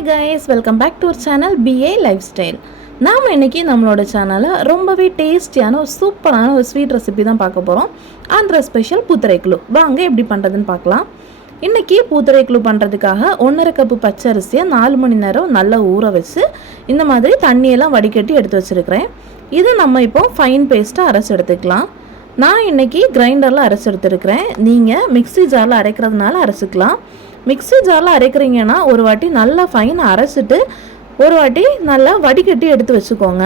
Hi guys welcome back to our channel BA life style நாம் இன்றைக்கி நம்மளோட சேனலில் ரொம்பவே டேஸ்டியான ஒரு சூப்பரான ஒரு ஸ்வீட் ரெசிபி தான் பார்க்க போகிறோம் ஆந்திரா ஸ்பெஷல் பூத்தரைக்குழு வாங்க எப்படி பண்ணுறதுன்னு பார்க்கலாம். இன்றைக்கி பூத்தரைக்குழு பண்ணுறதுக்காக ஒன்றரை கப்பு பச்சரிசியை நாலு மணி நேரம் நல்லா ஊற வச்சு இந்த மாதிரி தண்ணியெல்லாம் வடிகட்டி எடுத்து வச்சுருக்கிறேன். இதை நம்ம இப்போ ஃபைன் பேஸ்ட்டாக அரைச்சி எடுத்துக்கலாம். நான் இன்றைக்கி கிரைண்டரில் அரைச்சி எடுத்துருக்கிறேன். நீங்கள் மிக்ஸி ஜாரில் அரைக்கிறதுனால அரைச்சிக்கலாம். மிக்ஸி ஜாரில் அரைக்கிறீங்கன்னா ஒரு வாட்டி நல்லா ஃபைன் அரைச்சிட்டு ஒரு வாட்டி நல்லா வடிகட்டி எடுத்து வச்சுக்கோங்க.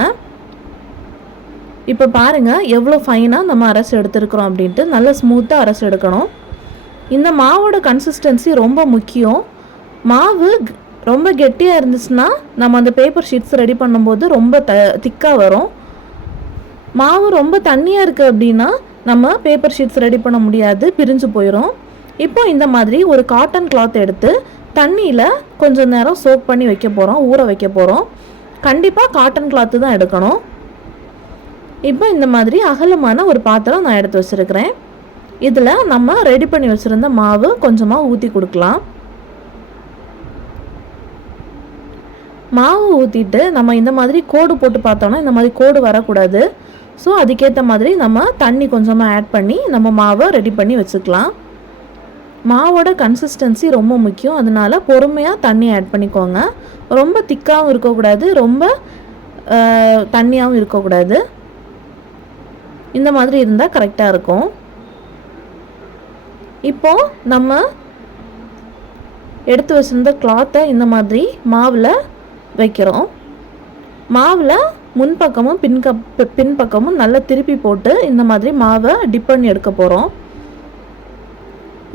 இப்போ பாருங்கள் எவ்வளோ ஃபைனாக நம்ம அரைச்சி எடுத்துருக்குறோம் அப்படின்ட்டு நல்லா ஸ்மூத்தாக அரைச்சி எடுக்கணும். இந்த மாவோட கன்சிஸ்டன்சி ரொம்ப முக்கியம். மாவு ரொம்ப கெட்டியாக இருந்துச்சுன்னா நம்ம அந்த பேப்பர் ஷீட்ஸ் ரெடி பண்ணும்போது ரொம்ப த திக்காக வரும். மாவு ரொம்ப தண்ணியாக இருக்குது அப்படின்னா நம்ம பேப்பர் ஷீட்ஸ் ரெடி பண்ண முடியாது பிரிஞ்சு போயிடும் இப்போ இந்த மாதிரி ஒரு காட்டன் கிளாத் எடுத்து தண்ணியில் கொஞ்சம் நேரம் சோக் பண்ணி வைக்க போகிறோம் ஊற வைக்க போகிறோம் கண்டிப்பாக காட்டன் கிளாத்து தான் எடுக்கணும். இப்போ இந்த மாதிரி அகலமான ஒரு பாத்திரம் நான் எடுத்து வச்சுருக்கிறேன். இதில் நம்ம ரெடி பண்ணி வச்சுருந்த மாவு கொஞ்சமாக ஊற்றி கொடுக்கலாம். மாவு ஊற்றிட்டு நம்ம இந்த மாதிரி கோடு போட்டு பார்த்தோன்னா இந்த மாதிரி கோடு வரக்கூடாது. ஸோ அதுக்கேற்ற மாதிரி நம்ம தண்ணி கொஞ்சமாக ஆட் பண்ணி நம்ம மாவை ரெடி பண்ணி வச்சுக்கலாம். மாவோட கன்சிஸ்டன்சி ரொம்ப முக்கியம். அதனால பொறுமையாக தண்ணி ஆட் பண்ணிக்கோங்க. ரொம்ப திக்காகவும் இருக்கக்கூடாது. ரொம்ப தண்ணியாகவும் இருக்கக்கூடாது. இந்த மாதிரி இருந்தால் கரெக்டாக இருக்கும். இப்போ நம்ம எடுத்து வச்சிருந்த கிளாத்தை இந்த மாதிரி மாவில் வைக்கிறோம். மாவில் முன்பக்கமும் பின்க பின்பக்கமும் நல்லா திருப்பி போட்டு இந்த மாதிரி மாவை டிப் பண்ணி எடுக்க போகிறோம்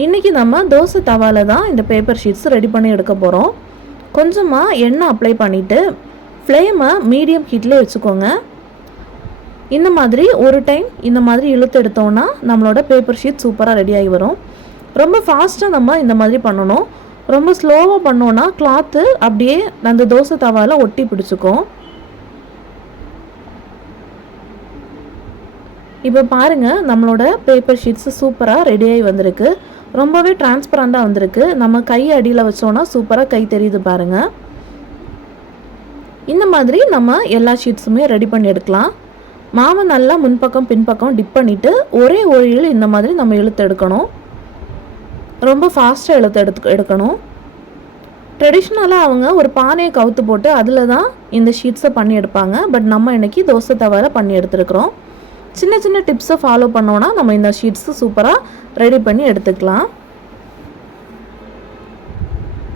இன்றைக்கி நம்ம தோசை தவால தான் இந்த பேப்பர் ஷீட்ஸ் ரெடி பண்ணி எடுக்க போகிறோம் கொஞ்சமாக எண்ணெய் அப்ளை பண்ணிவிட்டு ஃப்ளேமை மீடியம் ஹீட்லேயே வச்சுக்கோங்க. இந்த மாதிரி ஒரு டைம் இந்த மாதிரி இழுத்து எடுத்தோன்னா நம்மளோட பேப்பர் ஷீட் சூப்பராக ரெடி ஆகி வரும். ரொம்ப ஃபாஸ்ட்டாக நம்ம இந்த மாதிரி பண்ணணும். ரொம்ப ஸ்லோவாக பண்ணோன்னா கிளாத்து அப்படியே அந்த தோசை தவால ஒட்டி பிடிச்சிக்கும். இப்போ பாருங்கள் நம்மளோட பேப்பர் ஷீட்ஸு சூப்பராக ரெடியாகி வந்திருக்கு. ரொம்பவே டிரான்ஸ்பரண்ட்டாக வந்திருக்கு. நம்ம கை அடியில் வச்சோன்னா சூப்பராக கை தெரியுது பாருங்கள் இந்த மாதிரி நம்ம எல்லா ஷீட்ஸுமே ரெடி பண்ணி எடுக்கலாம். மாவை நல்லா முன்பக்கம் பின்பக்கம் டிப் பண்ணிவிட்டு ஒரே ஒழியில் இந்த மாதிரி நம்ம இழுத்து எடுக்கணும். ரொம்ப ஃபாஸ்ட்டாக இழுத்து எடுத்து எடுக்கணும். ட்ரெடிஷ்னலாக அவங்க ஒரு பானையை கவுத்து போட்டு அதில் தான் இந்த ஷீட்ஸை பண்ணி எடுப்பாங்க. பட் நம்ம இன்றைக்கி தோசை தவிர பண்ணி எடுத்துருக்குறோம். சின்ன சின்ன டிப்ஸை ஃபாலோ பண்ணோன்னா நம்ம இந்த ஷீட்ஸு சூப்பராக ரெடி பண்ணி எடுத்துக்கலாம்.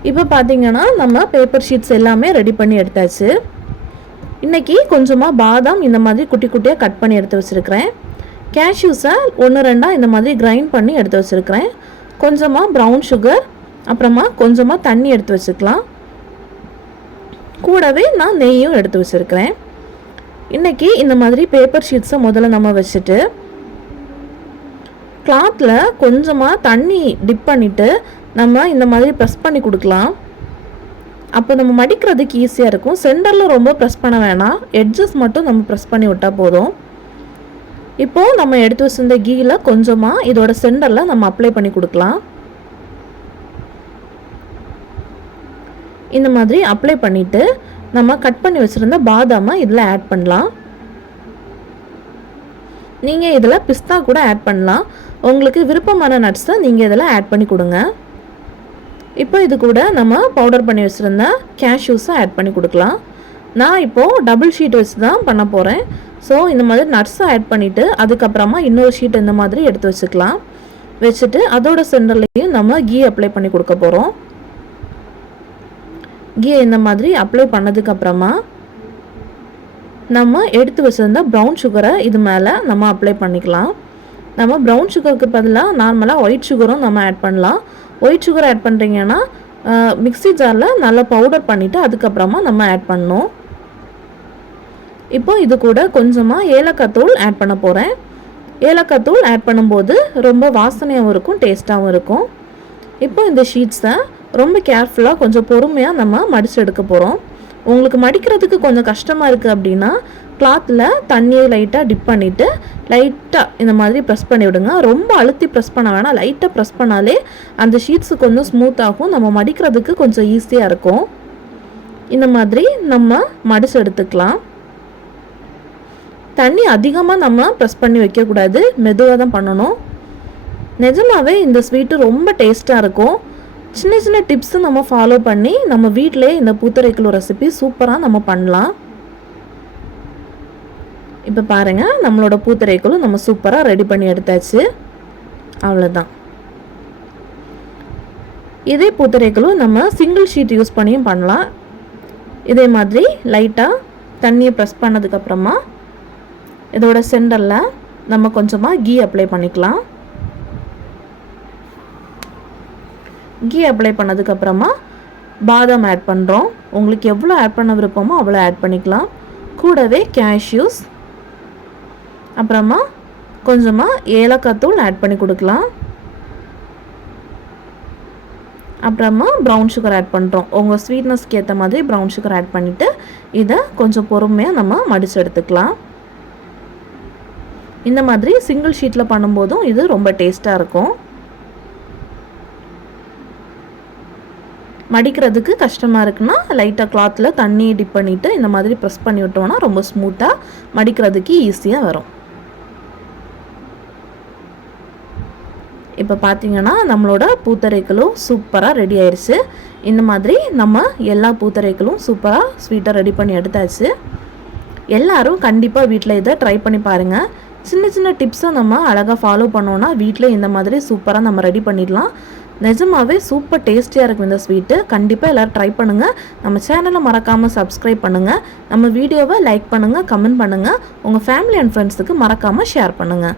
இப்போ பார்த்தீங்கன்னா நம்ம பேப்பர் ஷீட்ஸ் எல்லாமே ரெடி பண்ணி எடுத்தாச்சு. இன்றைக்கி கொஞ்சமாக பாதாம் இந்த மாதிரி குட்டி குட்டியாக கட் பண்ணி எடுத்து வச்சுருக்கிறேன். கேஷ்யூஸை ஒன்று ரெண்டாக இந்த மாதிரி கிரைண்ட் பண்ணி எடுத்து வச்சுருக்கிறேன். கொஞ்சமாக ப்ரௌன் சுகர் அப்புறமா கொஞ்சமாக தண்ணி எடுத்து வச்சுக்கலாம். கூடவே நான் நெய்யும் எடுத்து வச்சுருக்கிறேன். இன்றைக்கி இந்த மாதிரி பேப்பர் ஷீட்ஸை முதல்ல நம்ம வச்சுட்டு கிளாத்தில் கொஞ்சமாக தண்ணி டிப் பண்ணிவிட்டு நம்ம இந்த மாதிரி ப்ரெஸ் பண்ணி கொடுக்கலாம். அப்போ நம்ம மடிக்கிறதுக்கு ஈஸியாக இருக்கும். சென்டரில் ரொம்ப ப்ரெஸ் பண்ண வேணாம். எட்ஜஸ் மட்டும் நம்ம ப்ரெஸ் பண்ணி விட்டால் போதும். இப்போது நம்ம எடுத்து வச்சிருந்த கீயில் கொஞ்சமாக இதோட சென்டரில் நம்ம அப்ளை பண்ணி கொடுக்கலாம். இந்த மாதிரி அப்ளை பண்ணிவிட்டு நம்ம கட் பண்ணி வச்சுருந்த பாதாமை இதில் ஆட் பண்ணலாம். நீங்கள் இதில் பிஸ்தா கூட ஆட் பண்ணலாம். உங்களுக்கு விருப்பமான நட்ஸை நீங்கள் இதில் ஆட் பண்ணி கொடுங்க. இப்போ இது கூட நம்ம பவுடர் பண்ணி வச்சுருந்த கேஷ்யூஸை ஆட் பண்ணி கொடுக்கலாம். நான் இப்போது டபுள் ஷீட் வச்சு தான் பண்ண போகிறேன் ஸோ இந்த மாதிரி நட்ஸை ஆட் பண்ணிவிட்டு அதுக்கப்புறமா இன்னொரு ஷீட் இந்த மாதிரி எடுத்து வச்சுக்கலாம். வச்சுட்டு அதோட சென்டர்லேயும் நம்ம கீ அப்ளை பண்ணி கொடுக்க போகிறோம் கீ இந்த மாதிரி அப்ளை பண்ணதுக்கப்புறமா நம்ம எடுத்து வச்சிருந்த ப்ரௌன் சுகரை இது மேலே நம்ம அப்ளை பண்ணிக்கலாம். நம்ம ப்ரௌன் சுகருக்கு பதிலாக நார்மலாக ஒயிட் சுகரும் நம்ம ஆட் பண்ணலாம். ஒயிட் சுகர் ஆட் பண்ணுறீங்கன்னா மிக்சி ஜாரில் நல்லா பவுடர் பண்ணிவிட்டு அதுக்கப்புறமா நம்ம ஆட் பண்ணணும். இப்போ இது கூட கொஞ்சமாக ஏலக்காய் தூள் ஆட் பண்ண போகிறேன் ஏலக்காய் தூள் ஆட் பண்ணும்போது ரொம்ப வாசனையாகவும் இருக்கும் டேஸ்ட்டாகவும் இருக்கும். இப்போ இந்த ஷீட்ஸை ரொம்ப கேர்ஃபுல்லாக கொஞ்சம் பொறுமையாக நம்ம மடிச்சு எடுக்க போகிறோம் உங்களுக்கு மடிக்கிறதுக்கு கொஞ்சம் கஷ்டமாக இருக்குது அப்படின்னா கிளாத்தில் தண்ணியை லைட்டாக டிப் பண்ணிவிட்டு லைட்டாக இந்த மாதிரி ப்ரெஸ் பண்ணி விடுங்க. ரொம்ப அழுத்தி ப்ரெஸ் பண்ண வேணாம். லைட்டாக ப்ரெஸ் பண்ணாலே அந்த ஷீட்ஸு கொஞ்சம் ஸ்மூத்தாகும் நம்ம மடிக்கிறதுக்கு கொஞ்சம் ஈஸியாக இருக்கும். இந்த மாதிரி நம்ம மடிச்சு எடுத்துக்கலாம். தண்ணி அதிகமாக நம்ம ப்ரெஸ் பண்ணி வைக்கக்கூடாது. மெதுவாக தான் பண்ணணும். நிஜமாகவே இந்த ஸ்வீட்டு ரொம்ப டேஸ்ட்டாக இருக்கும். சின்ன சின்ன டிப்ஸு நம்ம ஃபாலோ பண்ணி நம்ம வீட்டிலே இந்த பூத்தரைக்குழு ரெசிபி சூப்பராக நம்ம பண்ணலாம். இப்போ பாருங்கள் நம்மளோட பூத்தரைக்குழு நம்ம சூப்பராக ரெடி பண்ணி எடுத்தாச்சு. அவ்வளோதான் இதே பூத்தரைக்குழு நம்ம சிங்கிள் ஷீட் யூஸ் பண்ணியும் பண்ணலாம். இதே மாதிரி லைட்டாக தண்ணியை ப்ரெஸ் பண்ணதுக்கப்புறமா இதோட சென்டரில் நம்ம கொஞ்சமாக கீ அப்ளை பண்ணிக்கலாம். கீ அப்ளை பண்ணதுக்கப்புறமா பாதாம் ஆட் பண்ணுறோம் உங்களுக்கு எவ்வளோ ஆட் பண்ண விருப்பமோ அவ்வளோ ஆட் பண்ணிக்கலாம். கூடவே கேஷ்யூஸ் அப்புறமா கொஞ்சமாக ஏலக்காய் தூள் ஆட் பண்ணி கொடுக்கலாம். அப்புறமா ப்ரௌன் சுகர் ஆட் பண்ணுறோம் உங்கள் ஸ்வீட்னஸ்க்கு ஏற்ற மாதிரி ப்ரௌன் சுகர் ஆட் பண்ணிவிட்டு இதை கொஞ்சம் பொறுமையாக நம்ம மடித்து எடுத்துக்கலாம். இந்த மாதிரி சிங்கிள் ஷீட்டில் பண்ணும்போதும் இது ரொம்ப டேஸ்ட்டாக இருக்கும். மடிக்கிறதுக்கு கஷ்டமாக இருக்குன்னா லைட்டாக கிளாத்தில் தண்ணி டிப் பண்ணிவிட்டு இந்த மாதிரி ப்ரெஸ் பண்ணி விட்டோம்னா ரொம்ப ஸ்மூத்தாக மடிக்கிறதுக்கு ஈஸியாக வரும். இப்போ பார்த்தீங்கன்னா நம்மளோட பூத்தரைகளும் சூப்பராக ரெடி ஆயிடுச்சு இந்த மாதிரி நம்ம எல்லா பூத்தரைகளும் சூப்பராக ஸ்வீட்டாக ரெடி பண்ணி எடுத்தாச்சு. எல்லாரும் கண்டிப்பாக வீட்டில் இதை ட்ரை பண்ணி பாருங்கள் சின்ன சின்ன டிப்ஸை நம்ம அழகாக ஃபாலோ பண்ணோன்னா வீட்டில் இந்த மாதிரி சூப்பராக நம்ம ரெடி பண்ணிடலாம். நிஜமாவே சூப்பர் டேஸ்டியாக இருக்கும் இந்த ஸ்வீட்டு கண்டிப்பாக எல்லோரும் ட்ரை பண்ணுங்கள் நம்ம சேனலை மறக்காமல் சப்ஸ்கிரைப் பண்ணுங்கள் நம்ம வீடியோவை லைக் பண்ணுங்கள் கமெண்ட் பண்ணுங்கள் உங்கள் ஃபேமிலி அண்ட் ஃப்ரெண்ட்ஸுக்கு மறக்காமல் ஷேர் பண்ணுங்கள்